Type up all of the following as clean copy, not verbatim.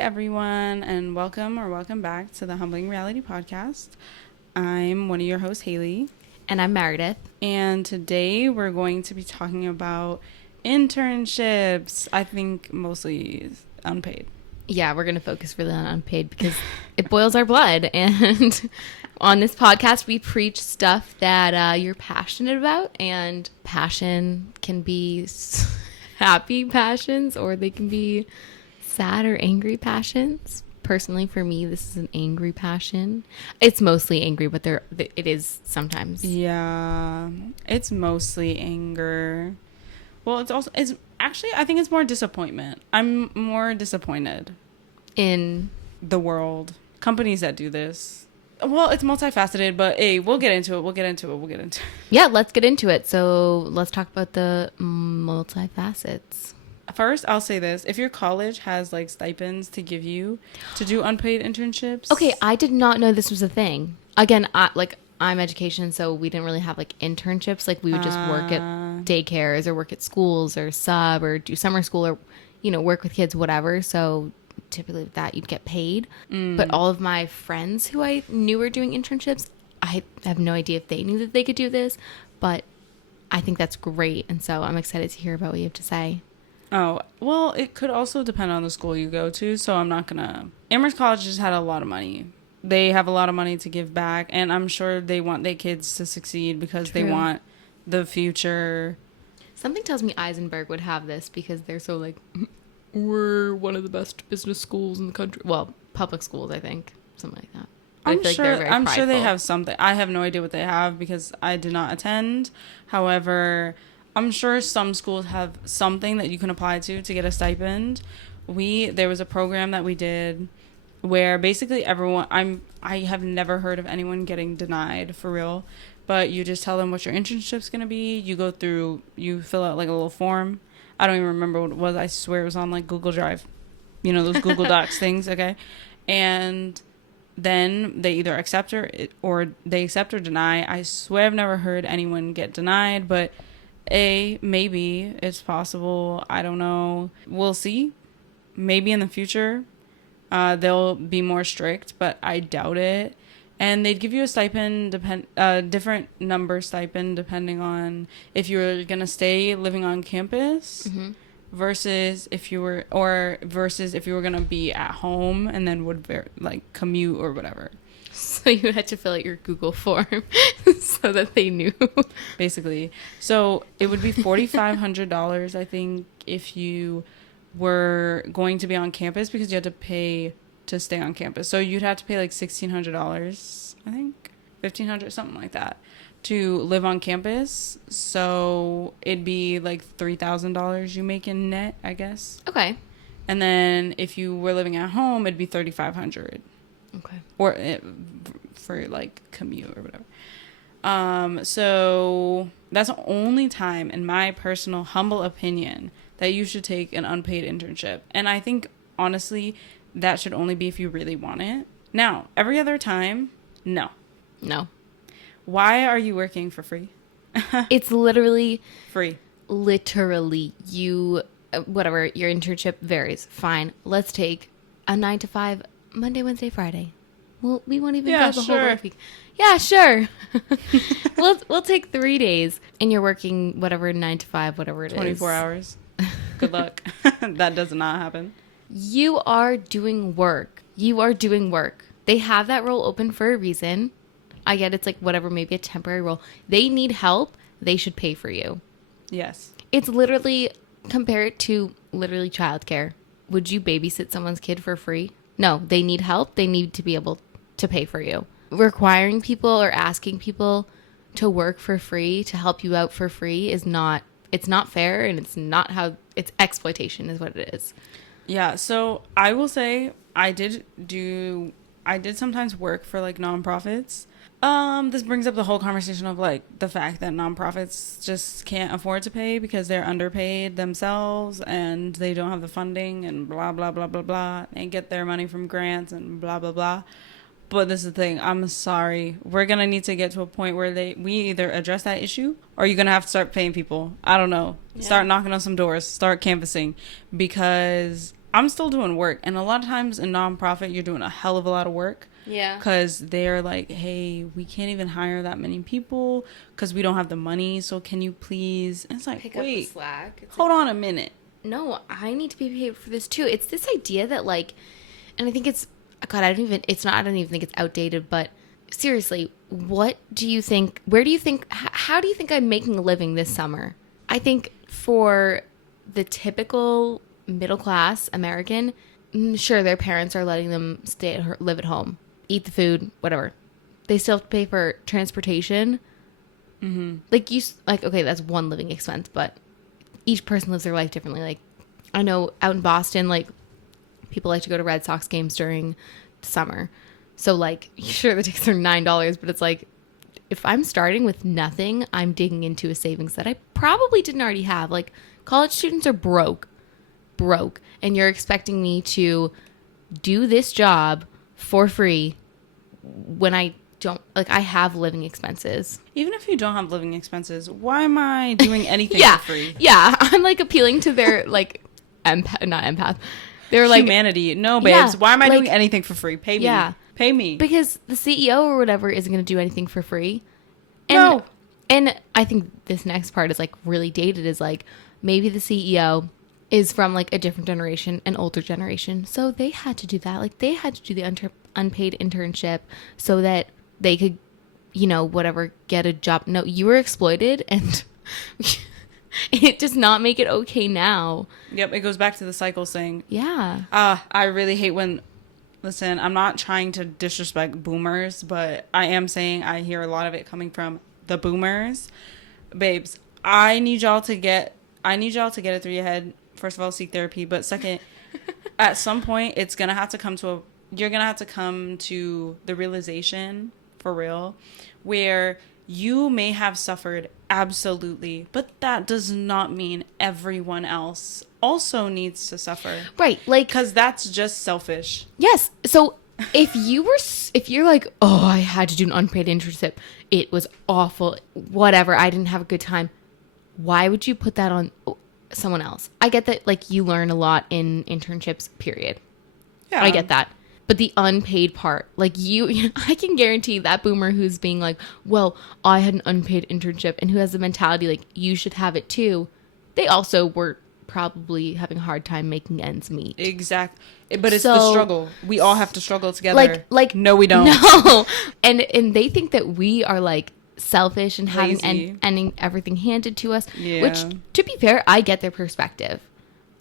everyone, and welcome back to the Humbling Reality Podcast. I'm one of your hosts, Haley. And I'm Meredith. And today we're going to be talking about internships. I think mostly unpaid. Yeah, we're going to focus really on unpaid because it boils our blood. And on this podcast, we preach stuff that you're passionate about. And passion can be happy passions, or they can be sad or angry passions. Personally, for me, this is an angry passion. It's mostly angry, but it is sometimes. Yeah, it's mostly anger. Well, it's actually, I think it's more disappointment. I'm more disappointed In the world. Companies that do this. Well, it's multifaceted, but hey, we'll get into it. Yeah, let's get into it. So let's talk about the multifacets. First, I'll say this. If your college has like stipends to give you to do unpaid internships. Okay, I did not know this was a thing. Again, I'm education, so we didn't really have like internships. Like we would just work at daycares or work at schools or sub or do summer school or, work with kids, whatever. So typically with that you'd get paid. But all of my friends who I knew were doing internships, I have no idea if they knew that they could do this, but I think that's great. And so I'm excited to hear about what you have to say. Oh, well, it could also depend on the school you go to, so I'm not gonna... Amherst College just had a lot of money. They have a lot of money to give back, and I'm sure they want their kids to succeed because True. they want the future. Something tells me Eisenberg would have this because they're so like, we're one of the best business schools in the country. Well, public schools, I think. Something like that. But I'm sure they prideful. have something. I have no idea what they have because I did not attend. However, I'm sure some schools have something that you can apply to get a stipend. There was a program that we did where basically I have never heard of anyone getting denied for real, but you just tell them what your internship's going to be. You fill out like a little form. I don't even remember what it was. I swear it was on like Google Drive, those Google Docs things. Okay. And then they either accept or they accept or deny. I swear I've never heard anyone get denied, but maybe it's possible. I don't know. We'll see. Maybe in the future, they'll be more strict, but I doubt it. And they'd give you a stipend, different number stipend depending on if you were gonna stay living on campus, versus if you were gonna be at home and then would commute or whatever. So you had to fill out your Google form so that they knew. Basically. So it would be $4,500, I think, if you were going to be on campus because you had to pay to stay on campus. So you'd have to pay like $1,600, I think, $1,500, something like that, to live on campus. So it'd be like $3,000 you make in net, I guess. Okay. And then if you were living at home, it'd be $3,500. Okay. Or for like commute or whatever. So that's the only time, in my personal humble opinion, that you should take an unpaid internship. And I think, honestly, that should only be if you really want it. Now, every other time, no. No. Why are you working for free? It's literally... Free. Literally. Whatever, your internship varies. Fine. Let's take a 9 to 5... Monday, Wednesday, Friday. Well, we won't even go the whole work week. Yeah, sure. We'll take 3 days, and you're working whatever 9 to 5, whatever it 24 hours. Good luck. That does not happen. You are doing work. They have that role open for a reason. I get it's like whatever, maybe a temporary role. They need help. They should pay for you. Yes. It's literally, compare it to literally childcare. Would you babysit someone's kid for free? No, they need help. They need to be able to pay for you. Requiring people or asking people to work for free, to help you out for free it's not fair, and it's exploitation is what it is. Yeah, so I will say I did sometimes work for like nonprofits. This brings up the whole conversation of like the fact that nonprofits just can't afford to pay because they're underpaid themselves and they don't have the funding and blah, blah, blah, blah, blah, and get their money from grants and blah, blah, blah. But this is the thing. I'm sorry. We're going to need to get to a point where we either address that issue or you're going to have to start paying people. I don't know. Yeah. Start knocking on some doors. Start canvassing. Because I'm still doing work. And a lot of times in nonprofit, you're doing a hell of a lot of work. Yeah. Because they're like, hey, we can't even hire that many people because we don't have the money. So can you please? And it's like, Pick up the wait, slack. It's hold on a minute. no, I need to be paid for this too. It's this idea that like, and I think it's, God, I don't even think it's outdated, but seriously, what do you think, where do you think, how do you think I'm making a living this summer? I think for the typical middle class American, sure, their parents are letting them live at home, eat the food, whatever. They still have to pay for transportation. Mm-hmm. Like, okay, that's one living expense, but each person lives their life differently. Like, I know out in Boston, like, people like to go to Red Sox games during the summer. So, like, sure, the tickets are $9, but it's like, if I'm starting with nothing, I'm digging into a savings that I probably didn't already have. Like, college students are broke. And you're expecting me to do this job for free when I don't, like, I have living expenses. Even if you don't have living expenses, why am I doing anything Yeah. for free? Yeah. I'm, like, appealing to their, like, not empath. They're like, humanity. No, babes. Yeah, Why am I like, doing anything for free? Pay me. Yeah. Pay me. Because the CEO or whatever isn't going to do anything for free. And, No. And I think this next part is, like, really dated, is, like, maybe the CEO is from, like, a different generation, an older generation. So they had to do that. Like, they had to do the unpaid internship so that they could, you know, whatever, get a job. No, you were exploited, and it does not make it okay now. Yep, it goes back to the cycle thing. Yeah. I really hate when... Listen, I'm not trying to disrespect boomers, but I am saying I hear a lot of it coming from the boomers. Babes, I need y'all to get it through your head. First of all, seek therapy, but second, at some point you're going to have to come to the realization, for real, where you may have suffered, absolutely, but that does not mean everyone else also needs to suffer. Right. Like, because that's just selfish. Yes. So if you're like, oh, I had to do an unpaid internship, it was awful, whatever, I didn't have a good time, why would you put that on someone else? I get that, like, you learn a lot in internships, period. Yeah. I get that. But the unpaid part, like, I can guarantee that boomer who's being like, well, I had an unpaid internship, and who has the mentality like, you should have it too, they also were probably having a hard time making ends meet. Exactly. But it's the struggle. We all have to struggle together. Like no, we don't. No. And they think that we are, like, selfish and lazy, having everything handed to us. Yeah. Which, to be fair, I get their perspective.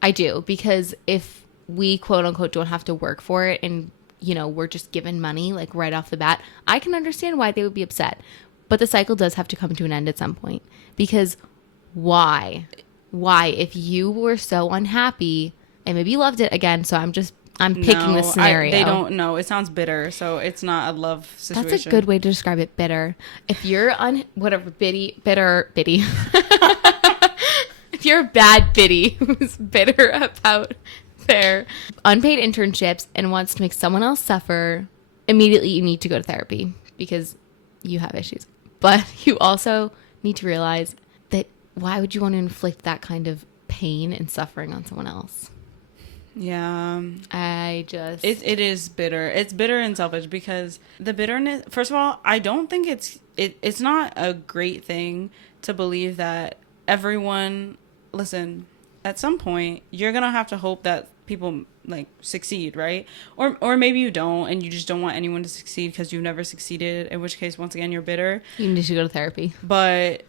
I do. Because if we, quote unquote, don't have to work for it and, you know, we're just given money, like, right off the bat, I can understand why they would be upset. But the cycle does have to come to an end at some point. Because why? If you were so unhappy, and maybe you loved it again, so I'm picking this scenario. They don't know. It sounds bitter, so it's not a love situation. That's a good way to describe it, bitter. If you're bitter. If you're a bad biddy who's bitter about their unpaid internships and wants to make someone else suffer, immediately you need to go to therapy because you have issues. But you also need to realize that why would you want to inflict that kind of pain and suffering on someone else? Yeah. It is bitter. It's bitter and selfish because the bitterness, first of all, I don't think it's not a great thing to believe that everyone, listen, at some point you're going to have to hope that people, like, succeed, right? Or maybe you don't and you just don't want anyone to succeed because you've never succeeded, in which case, once again, you're bitter. You need to go to therapy. But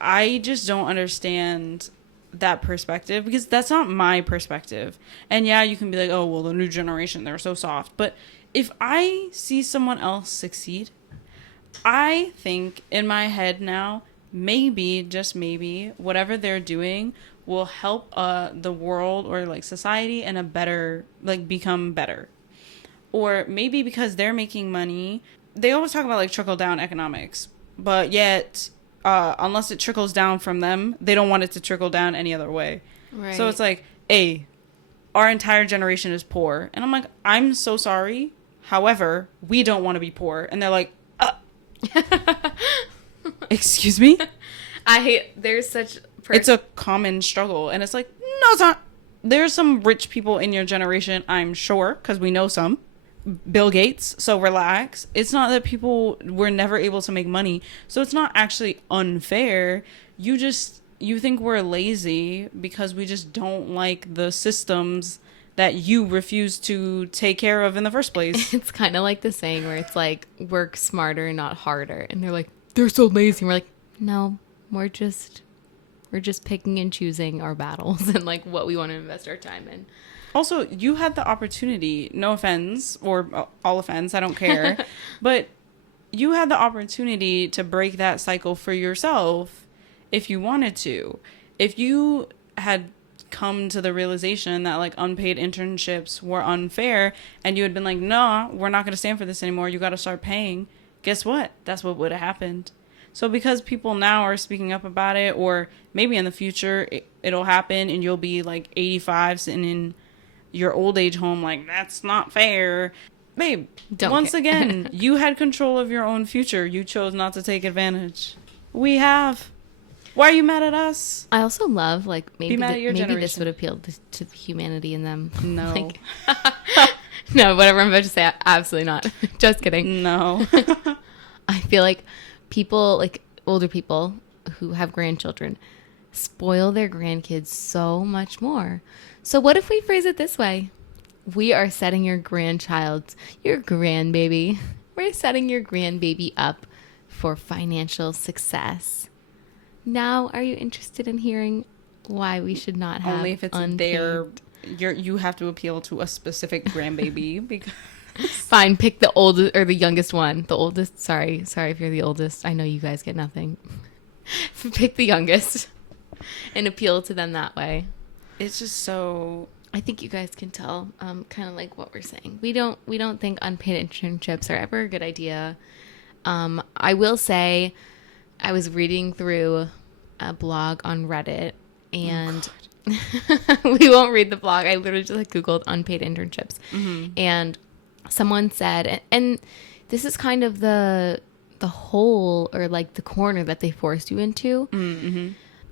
I just don't understand that perspective because that's not my perspective. And yeah, you can be like, oh, well, the new generation, they're so soft. But if I see someone else succeed, I think in my head now, maybe, just maybe, whatever they're doing will help the world or, like, society in a better, like, become better. Or maybe because they're making money, they always talk about, like, trickle down economics, but yet unless it trickles down from them, they don't want it to trickle down any other way. Right. So it's like, hey, our entire generation is poor. And I'm like, I'm so sorry. However, we don't want to be poor. And they're like, excuse me? There's such... It's a common struggle. And it's like, no, it's not. there's some rich people in your generation, I'm sure, because we know some. Bill Gates, so relax. It's not that people were never able to make money, so it's not actually unfair. You think we're lazy because we just don't like the systems that you refuse to take care of in the first place. It's kind of like the saying where it's like, work smarter, not harder. And they're like, they're so lazy. And we're like, no, we're just picking and choosing our battles and like what we want to invest our time in. Also, you had the opportunity, no offense, or all offense, I don't care, but you had the opportunity to break that cycle for yourself if you wanted to. If you had come to the realization that like unpaid internships were unfair and you had been like, no, we're not going to stand for this anymore, you got to start paying, guess what? That's what would have happened. So because people now are speaking up about it, or maybe in the future it'll happen and you'll be like 85 sitting in your old age home like, that's not fair. Babe, once again, you had control of your own future. You chose not to take advantage. We have. Why are you mad at us? I also love, like, maybe maybe this would appeal to the humanity in them. No. Like, no, whatever I'm about to say, absolutely not. Just kidding. No. I feel like people, like older people who have grandchildren, spoil their grandkids so much more. So what if we phrase it this way? We are setting your grandbaby, we're setting your grandbaby up for financial success. Now, are you interested in hearing why we should not have only if it's unpaid? You have to appeal to a specific grandbaby because Fine, pick the oldest or the youngest one. The oldest, sorry if you're the oldest. I know you guys get nothing. Pick the youngest and appeal to them that way. It's just so. I think you guys can tell, kind of like what we're saying. We don't think unpaid internships are ever a good idea. I will say, I was reading through a blog on Reddit, and we won't read the blog. I literally just like Googled unpaid internships, and someone said, and this is kind of the hole or like the corner that they forced you into.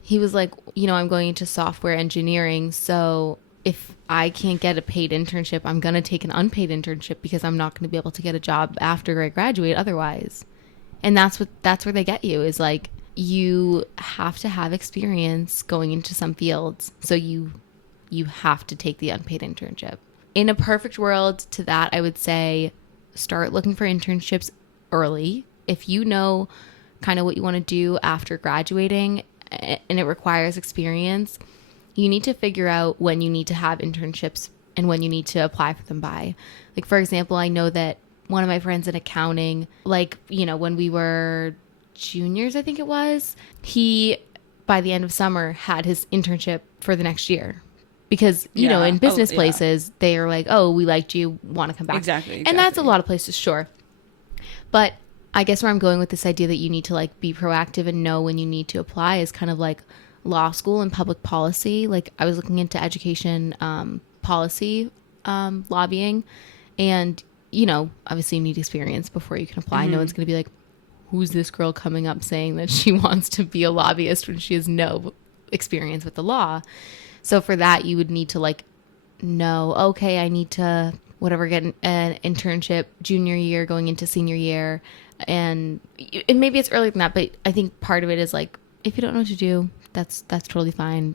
He was like, I'm going into software engineering, so if I can't get a paid internship, I'm going to take an unpaid internship because I'm not going to be able to get a job after I graduate otherwise. And that's where they get you, is like, you have to have experience going into some fields. So you have to take the unpaid internship. In a perfect world to that, I would say start looking for internships early. If you know kind of what you want to do after graduating and it requires experience, you need to figure out when you need to have internships and when you need to apply for them by. Like, for example, I know that one of my friends in accounting, like, when we were juniors, I think it was, he, by the end of summer, had his internship for the next year. Because, in business places, they are like, oh, we liked you, want to come back. Exactly. And that's a lot of places, sure. But I guess where I'm going with this idea that you need to, like, be proactive and know when you need to apply is kind of like law school and public policy. Like, I was looking into education policy lobbying, and obviously you need experience before you can apply. No one's going to be like, who's this girl coming up saying that she wants to be a lobbyist when she has no experience with the law? So for that, you would need to like know, okay, I need to get an internship junior year going into senior year. And maybe it's earlier than that, but I think part of it is like, if you don't know what to do, that's totally fine.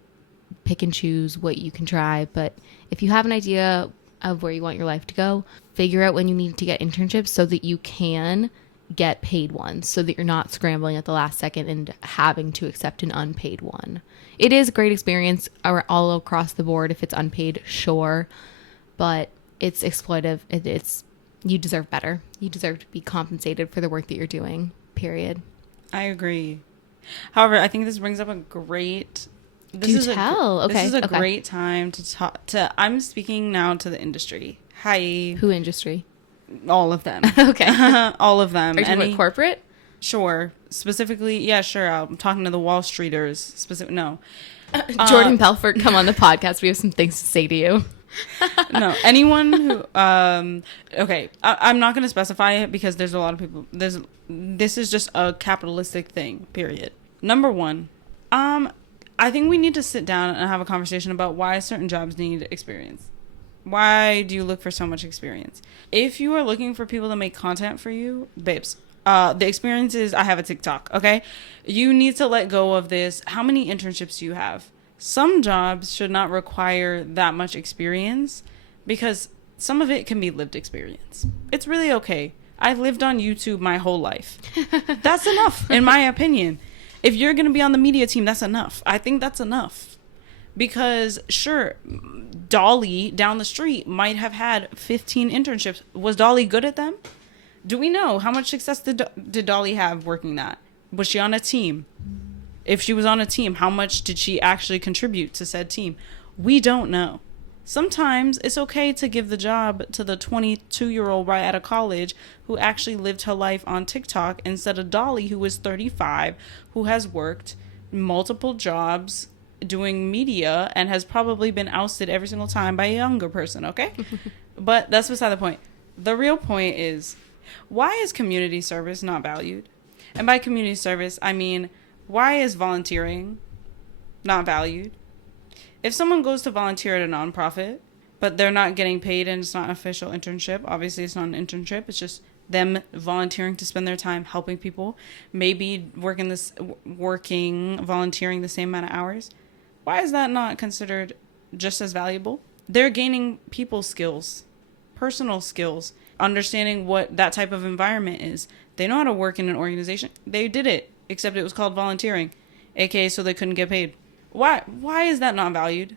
Pick and choose what you can try. But if you have an idea of where you want your life to go, figure out when you need to get internships so that you can get paid ones, so that you're not scrambling at the last second and having to accept an unpaid one. It is a great experience all across the board. If it's unpaid, sure, but it's exploitive. It's you deserve better. You deserve to be compensated for the work that you're doing, period. I agree. However, I think this brings up a great... This is a great time to talk to... I'm speaking now to the industry. Hi. Who industry? All of them. Okay. All of them. Are you talking about corporate? Sure. Specifically, yeah, sure. I'm talking to the Wall Streeters. No. Jordan Belfort, come on the podcast. We have some things to say to you. No. Anyone who... okay. I'm not going to specify it because there's a lot of people... This is just a capitalistic thing, period. Number one, I think we need to sit down and have a conversation about why certain jobs need experience. Why do you look for so much experience? If you are looking for people to make content for you, babes, the experience is I have a TikTok, okay? You need to let go of this. How many internships do you have? Some jobs should not require that much experience because some of it can be lived experience. It's really okay. I've lived on YouTube my whole life. That's enough, in my opinion. If you're going to be on the media team, that's enough. I think that's enough. Because, sure, Dolly down the street might have had 15 internships. Was Dolly good at them? Do we know? How much success did Dolly have working that? Was she on a team? If she was on a team, how much did she actually contribute to said team? We don't know. Sometimes it's okay to give the job to the 22-year-old right out of college who actually lived her life on TikTok instead of Dolly, who is 35, who has worked multiple jobs doing media and has probably been ousted every single time by a younger person, okay? But that's beside the point. The real point is, why is community service not valued? And by community service, I mean, why is volunteering not valued? If someone goes to volunteer at a nonprofit, but they're not getting paid and it's not an official internship, obviously it's not an internship, it's just them volunteering to spend their time helping people, maybe volunteering the same amount of hours. Why is that not considered just as valuable? They're gaining people skills, personal skills, understanding what that type of environment is. They know how to work in an organization. They did it, except it was called volunteering, aka so they couldn't get paid. Why is that not valued?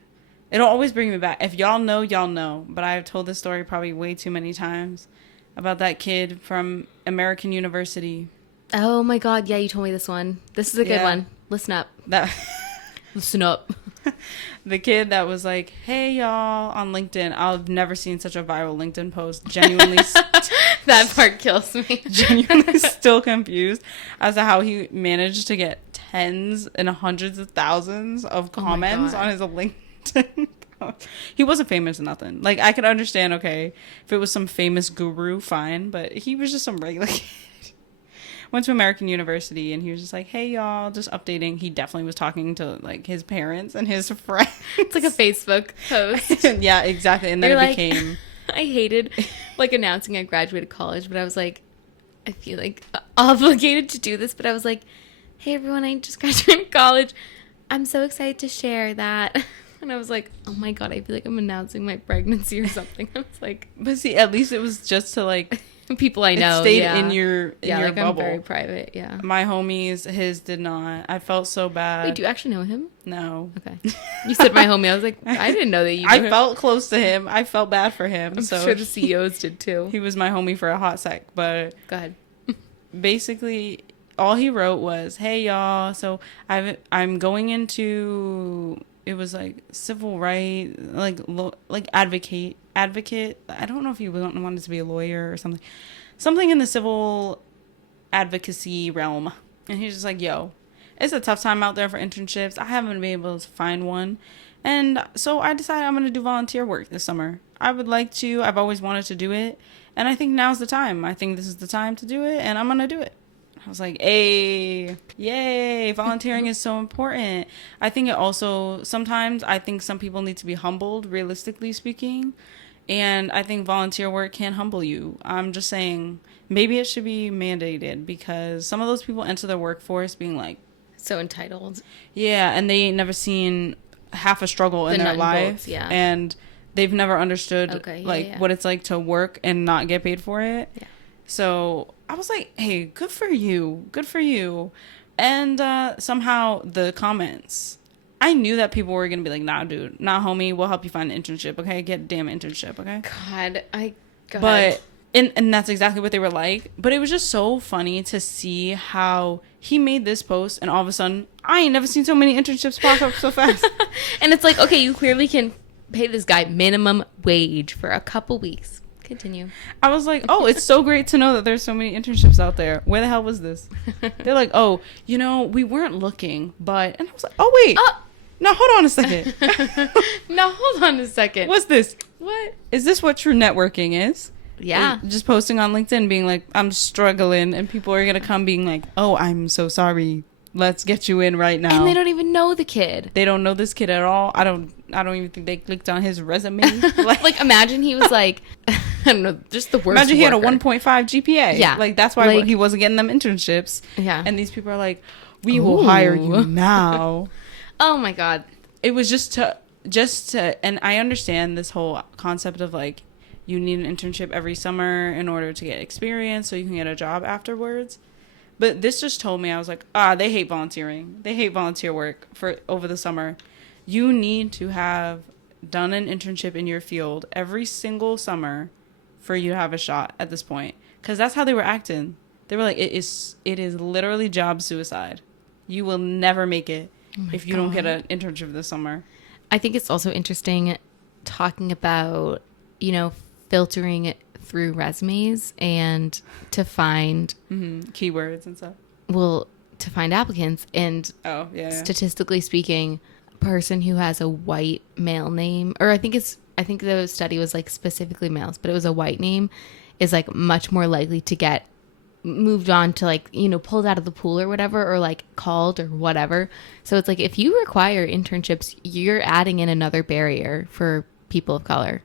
It'll always bring me back. If y'all know, y'all know. But I've told this story probably way too many times about that kid from American University. Oh my God. Yeah, you told me this one. This is a good one. Listen up. Listen up. The kid that was like, hey, y'all, on LinkedIn. I've never seen such a viral LinkedIn post. Genuinely. That part kills me. Genuinely still confused as to how he managed to get tens and hundreds of thousands of comments on his LinkedIn post. He wasn't famous or nothing. Like, I could understand, okay, if it was some famous guru, fine. But he was just some regular kid. Went to American University and he was just like, hey, y'all, just updating. He definitely was talking to, like, his parents and his friends. It's like a Facebook post. Yeah, exactly. And then it became... I hated, like, announcing I graduated college, but I was like, I feel, like, obligated to do this. But I was like, hey, everyone, I just graduated college. I'm so excited to share that. And I was like, oh, my God, I feel like I'm announcing my pregnancy or something. I was like... But see, at least it was just to, like... People I know. It stayed in your like bubble. I'm very private, yeah. My homies, his did not. I felt so bad. Wait, do you actually know him? No. Okay. You said my homie. I was like, I didn't know that you knew him. I felt close to him. I felt bad for him. I'm sure the CEOs did too. He was my homie for a hot sec, but... Go ahead. Basically, all he wrote was, hey, y'all, so I'm going into... It was like civil rights, like advocate. I don't know if he wanted to be a lawyer or something in the civil advocacy realm. And he's just like, yo, it's a tough time out there for internships. I haven't been able to find one. And so I decided I'm going to do volunteer work this summer. I would like to. I've always wanted to do it. And I think now's the time. I think this is the time to do it. And I'm going to do it. I was like, hey, yay, volunteering is so important. I think it also, sometimes I think some people need to be humbled, realistically speaking. And I think volunteer work can humble you. I'm just saying, maybe it should be mandated because some of those people enter the workforce being like... So entitled. Yeah, and they ain't never seen half a struggle in their life. Bolts, yeah. And they've never understood what it's like to work and not get paid for it. Yeah. So I was like, hey, good for you. Good for you. And somehow the comments, I knew that people were going to be like, nah, dude, nah, homie, we'll help you find an internship, okay? Get a damn internship, okay? God. But, and that's exactly what they were like. But it was just so funny to see how he made this post and all of a sudden, I ain't never seen so many internships pop up so fast. And it's like, okay, you clearly can pay this guy minimum wage for a couple weeks. Continue. I was like, oh, it's so great to know that there's so many internships out there. Where the hell was this? They're like, oh, we weren't looking, but... And I was like, oh, wait. Now, hold on a second. Now, hold on a second. What's this? What? Is this what true networking is? Yeah. Just posting on LinkedIn being like, I'm struggling, and people are going to come being like, oh, I'm so sorry. let's get you in right now. And they don't even know the kid. They don't know this kid at all. I don't even think they clicked on his resume. Like imagine he was like, I don't know, just the worst. Imagine he had a worker. 1.5 GPA. Yeah. Like that's why Like, he wasn't getting them internships. Yeah. And these people are like, we will hire you now. Oh my God. It was just to, and I understand this whole concept of like, you need an internship every summer in order to get experience so you can get a job afterwards. But this just told me, I was like, they hate volunteering. They hate volunteer work for over the summer. You need to have done an internship in your field every single summer for you to have a shot at this point. Because that's how they were acting. They were like, it is literally job suicide. You will never make it if you don't get an internship this summer. I think it's also interesting talking about, filtering through resumes and to find keywords and stuff. Well, to find applicants. And statistically speaking, a person who has a white male name, or I think the study was like specifically males, but it was a white name, is like much more likely to get moved on to like, pulled out of the pool or whatever, or like called or whatever. So it's like if you require internships, you're adding in another barrier for people of color.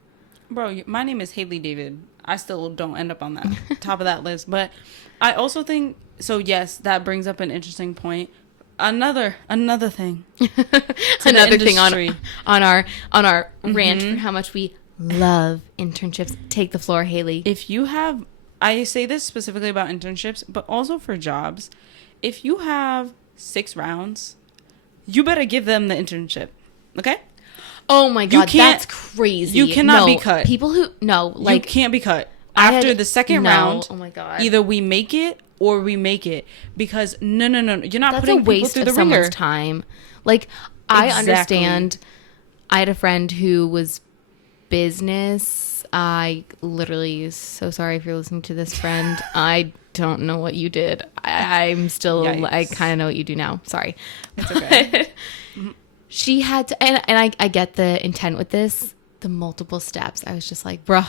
Bro, my name is Haley David. I still don't end up on that top of that list. But I also think, so yes, that brings up an interesting point. Another thing. Another thing on our rant for how much we love internships. Take the floor, Haley. If you have, I say this specifically about internships, but also for jobs. If you have 6 rounds, you better give them the internship. Okay? Oh my God, that's crazy. You cannot be cut. People who, you can't be cut. After the second round, oh my God, either we make it or we make it. Because no, you're not that's putting a waste people through of the ringer. someone's time. Like, I understand. I had a friend who was business. I literally, so sorry if you're listening to this, friend. I don't know what you did. I'm still, Yikes. I kind of know what you do now. Sorry. It's okay. She had to, and I get the intent with this, the multiple steps. I was just like, bruh,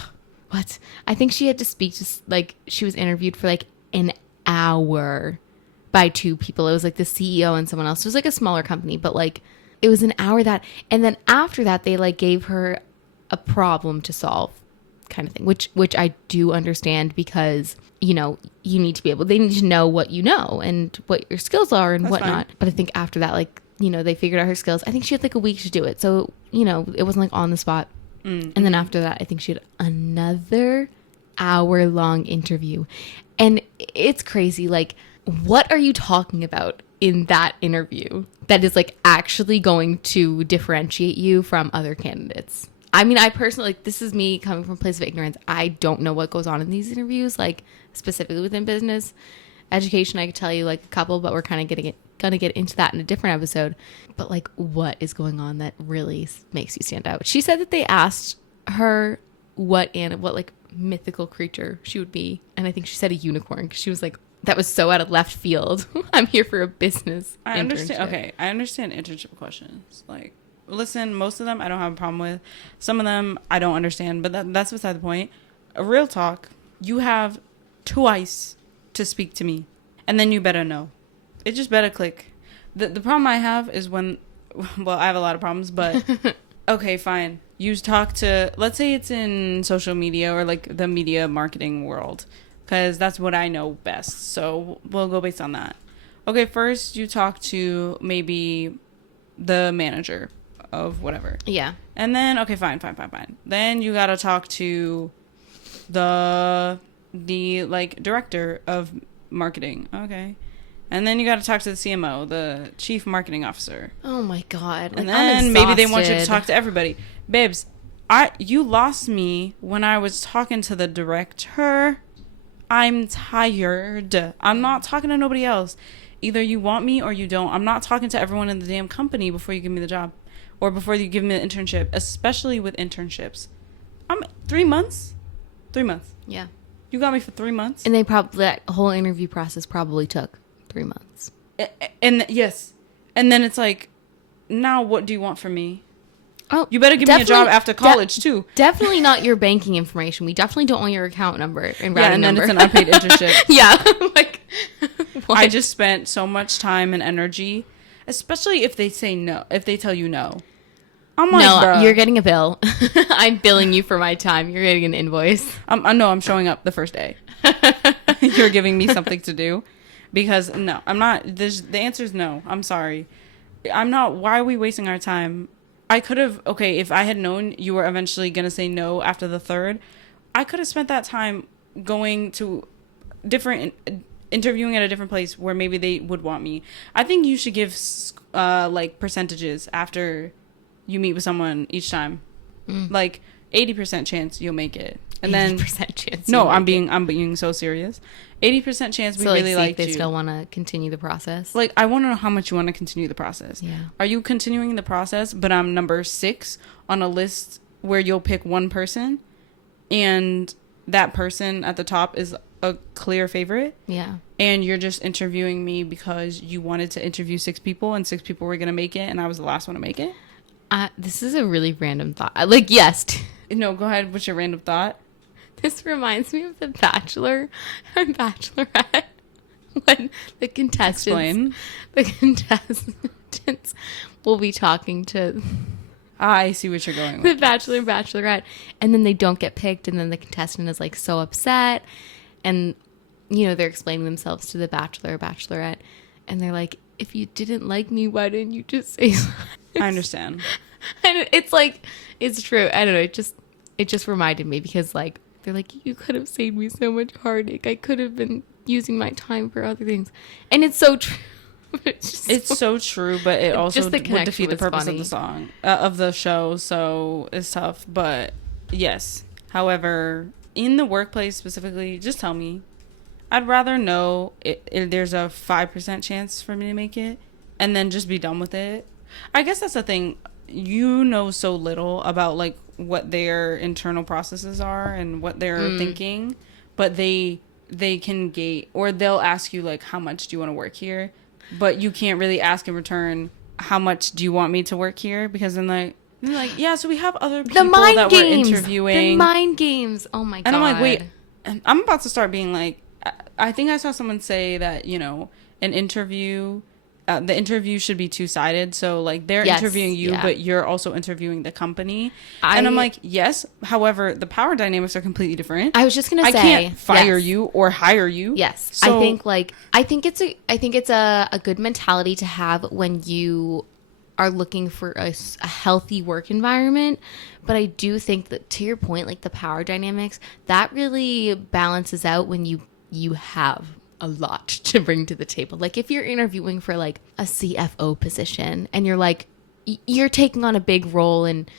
what? I think she had to speak to, like, she was interviewed for like an hour by 2 people. It was like the CEO and someone else. It was like a smaller company, but like it was an hour and then after that, they like gave her a problem to solve kind of thing, which I do understand because, you need to be able, they need to know what you know and what your skills are and whatnot. Fine. But I think after that, like, they figured out her skills. I think she had like a week to do it. So, it wasn't like on the spot. And then after that, I think she had another hour-long interview. And it's crazy. Like, what are you talking about in that interview that is like actually going to differentiate you from other candidates? I mean, I personally, like, this is me coming from a place of ignorance. I don't know what goes on in these interviews, like specifically within business. Education, I could tell you like a couple, but we're kind of gonna get into that in a different episode. But like, what is going on that really makes you stand out? She said that they asked her what like mythical creature she would be, and I think she said a unicorn because she was like, that was so out of left field. I'm here for a business. I understand. Okay, I understand internship questions. Like, listen, most of them I don't have a problem with. Some of them I don't understand, but that's beside the point. A real talk. You have twice to speak to me, and then you better know. It just better click. The problem I have is when, well, I have a lot of problems, but okay, fine. You talk to, let's say it's in social media or like the media marketing world, because that's what I know best. So we'll go based on that. Okay, first you talk to maybe the manager of whatever. Yeah. And then, okay, fine. Then you gotta talk to the like director of marketing. Okay. And then you got to talk to the CMO, the chief marketing officer. Oh my God. And then maybe they want you to talk to everybody. Babes, you lost me when I was talking to the director. I'm tired. I'm not talking to nobody else. Either you want me or you don't. I'm not talking to everyone in the damn company before you give me the job or before you give me the internship, especially with internships. 3 months? 3 months. Yeah. You got me for 3 months? And that whole interview process probably took 3 months. And yes. And then it's like, now what do you want from me? Oh, you better give me a job after college too. Definitely not your banking information. We definitely don't want your account number and routing and then number. it's an unpaid internship. Yeah. Like, I just spent so much time and energy, especially if they say no, if they tell you no. I'm like, no, bruh. you're getting a bill. I'm billing you for my time. You're getting an invoice. No, I'm showing up the first day. You're giving me something to do. Because, no, I'm not. The answer is no. I'm sorry. I'm not. Why are we wasting our time? I could have, okay, if I had known you were eventually going to say no after the third, I could have spent that time going to interviewing at a different place where maybe they would want me. I think you should give, like, percentages after you meet with someone each time. Like 80% chance you'll make it. And 80% then chance. no, I'm being so serious. 80% chance we really like you. They still want to continue the process. Like, I want to know how much you want to continue the process. Yeah. Are you continuing the process, but I'm number 6 on a list where you'll pick one person and that person at the top is a clear favorite? Yeah. And you're just interviewing me because you wanted to interview 6 people and 6 people were going to make it and I was the last one to make it? This is a really random thought. Like, yes. No, go ahead. What's your random thought? This reminds me of The Bachelor and Bachelorette when the contestants will be talking to I see what you're going the with. Bachelor and Bachelorette, and then they don't get picked, and then the contestant is like so upset, and you know they're explaining themselves to the Bachelor or Bachelorette, and they're like, "If you didn't like me, why didn't you just say so?" I understand. And it's like, it's true. I don't know. It just reminded me because like they're like, you could have saved me so much heartache. I could have been using my time for other things, and it's so true. It's so true, but it also just the would defeat the was purpose funny. of the song, of the show. So it's tough. But yes, however, in the workplace specifically, just tell me. I'd rather know if there's a 5% chance for me to make it, and then just be done with it. I guess that's the thing. You know so little about like what their internal processes are and what they're thinking, but they can gate, or they'll ask you like, how much do you want to work here, but you can't really ask in return, how much do you want me to work here, because then they're like, yeah, so we have other people that we're interviewing. The mind games. Oh my god. And I'm like, wait, and I'm about to start being like, I think I saw someone say that, you know, an interview, the interview should be two-sided. So like they're interviewing you, but you're also interviewing the company. And I'm like, yes. However, the power dynamics are completely different. I was just gonna say, I can't fire you or hire you. Yes. So, I think it's a good mentality to have when you are looking for a healthy work environment. But I do think that, to your point, like the power dynamics, that really balances out when you have a lot to bring to the table. Like if you're interviewing for like a CFO position and you're like, you're taking on a big role, and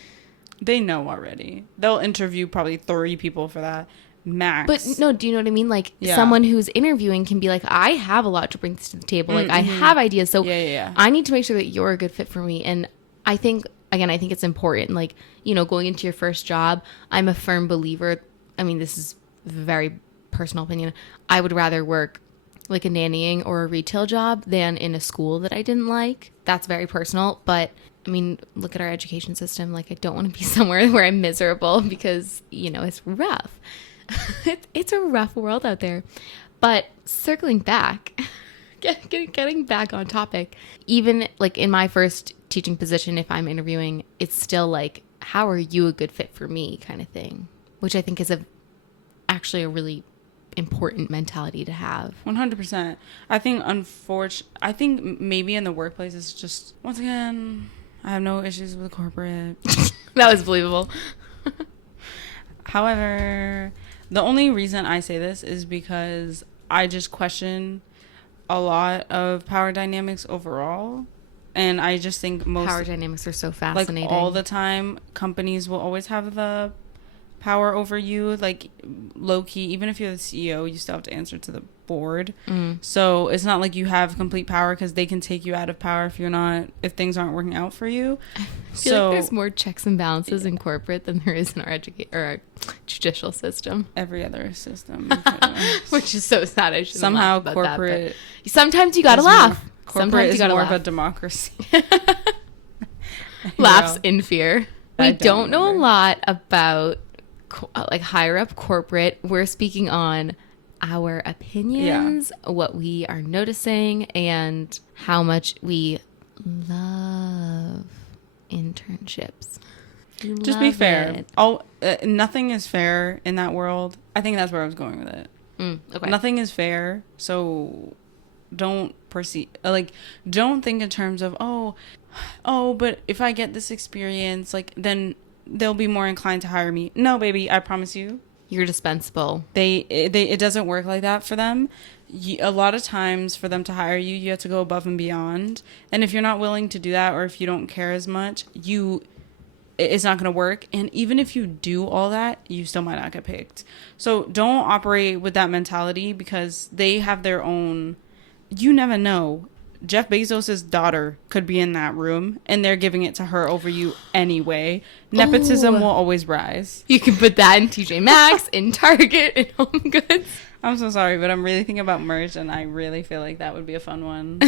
they know already. They'll interview probably 30 people for that max. But no, do you know what I mean? Like someone who's interviewing can be like, I have a lot to bring to the table. Like I have ideas. So I need to make sure that you're a good fit for me. And I think it's important. Like, you know, going into your first job, I'm a firm believer. I mean, this is a very personal opinion. I would rather work like a nannying or a retail job than in a school that I didn't like. That's very personal. But I mean, look at our education system. Like, I don't want to be somewhere where I'm miserable because, you know, it's rough. It's a rough world out there. But circling back, getting back on topic, even like in my first teaching position, if I'm interviewing, it's still like, how are you a good fit for me kind of thing, which I think is actually a really important mentality to have. 100%. I think maybe in the workplace it's just, once again, I have no issues with corporate. That was believable. However, the only reason I say this is because I just question a lot of power dynamics overall. And I just think most power dynamics are so fascinating. Like all the time, companies will always have the power over you, like low key. Even if you're the CEO, you still have to answer to the board. So it's not like you have complete power, because they can take you out of power if things aren't working out for you. I feel like there's more checks and balances in corporate than there is in our judicial system. Every other system, which is so sad. I shouldn't somehow laugh about corporate. That, sometimes you gotta laugh. Corporate is more of a democracy. Laughs in fear. We don't know a remember. lot about like higher up corporate. We're speaking on our opinions, what we are noticing, and how much we love internships. Just be fair. Nothing is fair in that world. I think that's where I was going with it. Okay. Nothing is fair, so don't don't think in terms of but if I get this experience, like, then they'll be more inclined to hire me. No, baby, I promise you, you're dispensable. It doesn't work like that for them. A lot of times for them to hire you, you have to go above and beyond, and if you're not willing to do that, or if you don't care as much, it's not going to work. And even if you do all that, you still might not get picked. So don't operate with that mentality, because they have their own. You never know. Jeff Bezos' daughter could be in that room, and they're giving it to her over you anyway. Nepotism will always rise. You can put that in TJ Maxx, in Target, in Home Goods. I'm so sorry, but I'm really thinking about merch, and I really feel like that would be a fun one.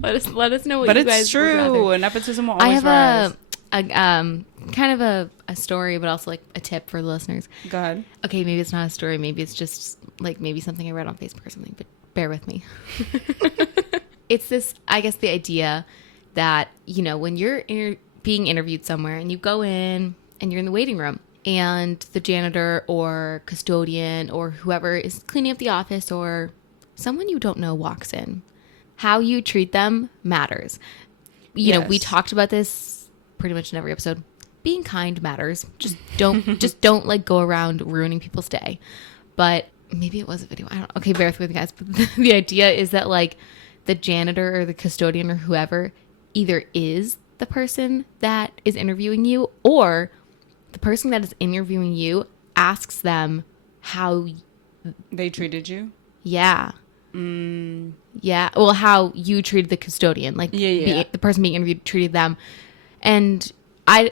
Let us know what but you guys. But it's true. Nepotism will always rise. I have kind of a story, but also like a tip for the listeners. Go ahead. Okay, maybe it's not a story. Maybe it's just like maybe something I read on Facebook or something, but bear with me. It's this, I guess, the idea that, when you're being interviewed somewhere and you go in and you're in the waiting room and the janitor or custodian or whoever is cleaning up the office or someone you don't know walks in, how you treat them matters. You know, we talked about this pretty much in every episode. Being kind matters. Just don't like go around ruining people's day. But maybe it was a video. I don't know. Okay, bear with me, guys. But the idea is that like the janitor or the custodian or whoever either is the person that is interviewing you, or the person that is interviewing you asks them how they treated you. Yeah. Yeah. Well, how you treated the custodian, like the person being interviewed treated them. And I'm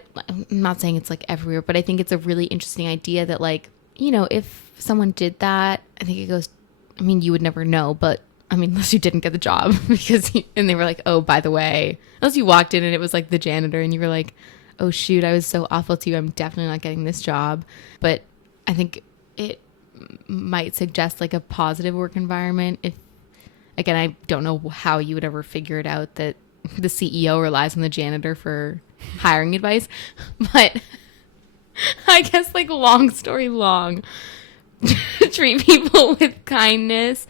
not saying it's like everywhere, but I think it's a really interesting idea that, like, if someone did that, I think it goes, I mean, you would never know, but I mean, unless you didn't get the job and they were like, oh, by the way, unless you walked in and it was like the janitor and you were like, oh shoot, I was so awful to you, I'm definitely not getting this job. But I think it might suggest like a positive work environment. If, again, I don't know how you would ever figure it out that the CEO relies on the janitor for hiring advice, but I guess, like, long story long, treat people with kindness,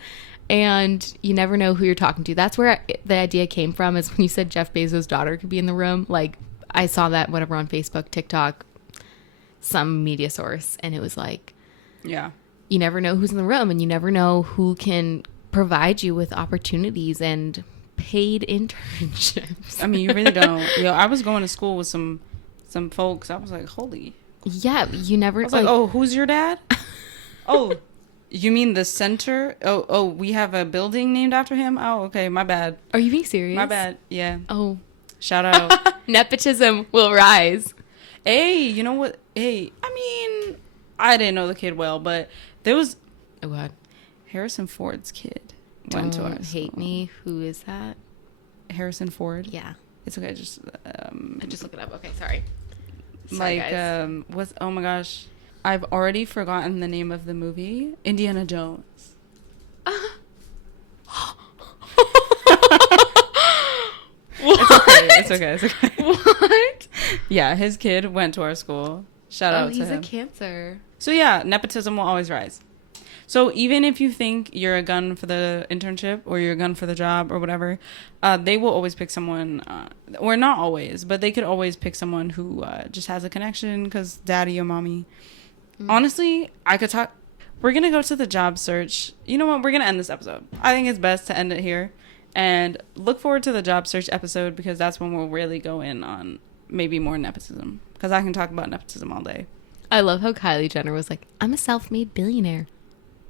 and you never know who you're talking to. That's where the idea came from, is when you said Jeff Bezos' daughter could be in the room. Like, I saw that, whatever, on Facebook, TikTok, some media source, and it was like, yeah, you never know who's in the room, and you never know who can provide you with opportunities and paid internships. I mean, you really don't. I was going to school with some folks. I was like, holy. Yeah, you never. I was like, oh, who's your dad? Oh, you mean the center? Oh, we have a building named after him? Oh, okay, my bad. Are you being serious? My bad. Yeah. Oh. Shout out. Nepotism will rise. Hey, you know what? Hey, I mean, I didn't know the kid well, but there was... Oh, God. Harrison Ford's kid Don't went to our hate school. me. Who is that? Harrison Ford? Yeah. It's okay, just... I just look it up. Okay, sorry. Sorry, guys. What's... Oh, my gosh. I've already forgotten the name of the movie. Indiana Jones. It's okay. What? Yeah, his kid went to our school. Shout out to him. He's a Cancer. So yeah, nepotism will always rise. So even if you think you're a gun for the internship or you're a gun for the job or whatever, they will always pick someone, or not always, but they could always pick someone who just has a connection because daddy or mommy. Honestly, I could talk. We're going to go to the job search. You know what? We're going to end this episode. I think it's best to end it here. And look forward to the job search episode, because that's when we'll really go in on maybe more nepotism. Because I can talk about nepotism all day. I love how Kylie Jenner was like, I'm a self-made billionaire.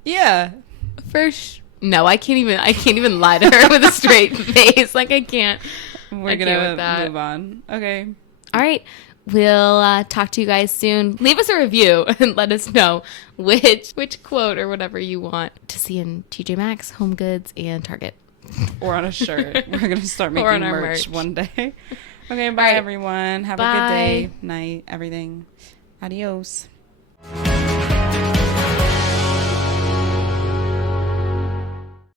Yeah. No, I can't even lie to her with a straight face. Like, I can't. We're going to move on. Okay. All right. We'll talk to you guys soon. Leave us a review and let us know which quote or whatever you want to see in TJ Maxx, Home Goods, and Target. Or on a shirt. We're going to start making merch one day. Okay, bye, everyone. Have a good day, night, everything. Adios.